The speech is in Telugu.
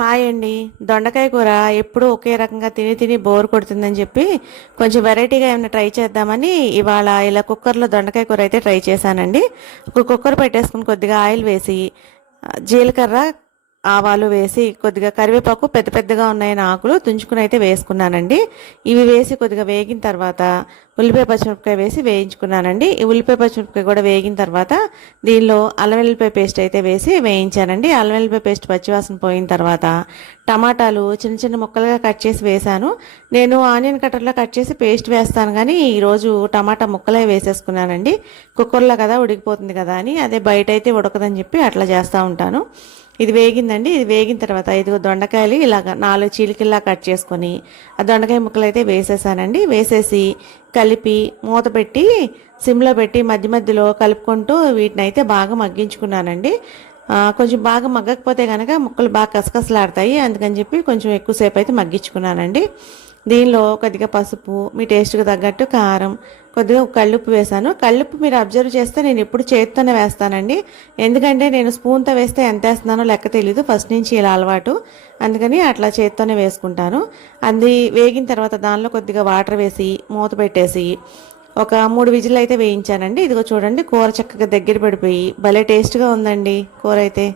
హాయ్ అండి. దొండకాయ కూర ఎప్పుడూ ఒకే రకంగా తిని తిని బోర్ కొడుతుందని చెప్పి కొంచెం వెరైటీగా ఏమైనా ట్రై చేద్దామని ఇవాళ ఇలా కుక్కర్లో దొండకాయ కూర అయితే ట్రై చేశానండి. ఒక కుక్కర్ పెట్టేసుకుని కొద్దిగా ఆయిల్ వేసి జీలకర్ర, ఆవాలు వేసి కొద్దిగా కరివేపాకు పెద్ద పెద్దగా ఉన్నాయని ఆకులు తుంచుకుని అయితే వేసుకున్నానండి. ఇవి వేసి కొద్దిగా వేగిన తర్వాత ఉల్లిపాయ పచ్చిమిరపకాయ వేసి వేయించుకున్నానండి. ఈ ఉల్లిపాయ పచ్చిమిరపకాయ కూడా వేగిన తర్వాత దీనిలో అల్లం వెల్లిపాయ పేస్ట్ అయితే వేసి వేయించానండి. అల్లం వెల్లిపాయ పేస్ట్ పచ్చివాసన పోయిన తర్వాత టమాటాలు చిన్న చిన్న ముక్కలుగా కట్ చేసి వేశాను. నేను ఆనియన్ కట్టర్లో కట్ చేసి పేస్ట్ వేస్తాను, కానీ ఈరోజు టమాటా ముక్కలే వేసేసుకున్నానండి. కుక్కర్లో కదా ఉడికిపోతుంది కదా అని, అదే బయట అయితే ఉడకదని చెప్పి అట్లా చేస్తూ ఉంటాను. ఇది వేగిందండి. ఇది వేగిన తర్వాత ఇదిగో దొండకాయలు ఇలాగ 4 చీలికల్లా కట్ చేసుకొని ఆ దొండకాయ ముక్కలు అయితే వేసేసానండి. వేసేసి కలిపి మూత పెట్టి సిమ్లో పెట్టి మధ్య మధ్యలో కలుపుకుంటూ వీటిని అయితే బాగా మగ్గించుకున్నానండి. కొంచెం బాగా మగ్గకపోతే కనుక ముక్కలు బాగా కసకసలాడతాయి, అందుకని చెప్పి కొంచెం ఎక్కువసేపు అయితే మగ్గించుకున్నానండి. దీనిలో కొద్దిగా పసుపు, మీ టేస్ట్కి తగ్గట్టు కారం, కొద్దిగా కళ్ళుప్పు వేసాను. కళ్ళుప్పు మీరు అబ్జర్వ్ చేస్తే నేను ఎప్పుడు చేతితోనే వేస్తానండి, ఎందుకంటే నేను స్పూన్తో వేస్తే ఎంత వేస్తున్నానో లెక్క తెలీదు, ఫస్ట్ నుంచి ఇలా అలవాటు, అందుకని అట్లా చేతితోనే వేసుకుంటాను. అది వేగిన తర్వాత దానిలో కొద్దిగా వాటర్ వేసి మూత పెట్టేసి ఒక 3 విజిల్ అయితే వేయించానండి. ఇదిగో చూడండి, కూర చక్కగా దగ్గర పడిపోయి భలే టేస్ట్గా ఉందండి కూర అయితే.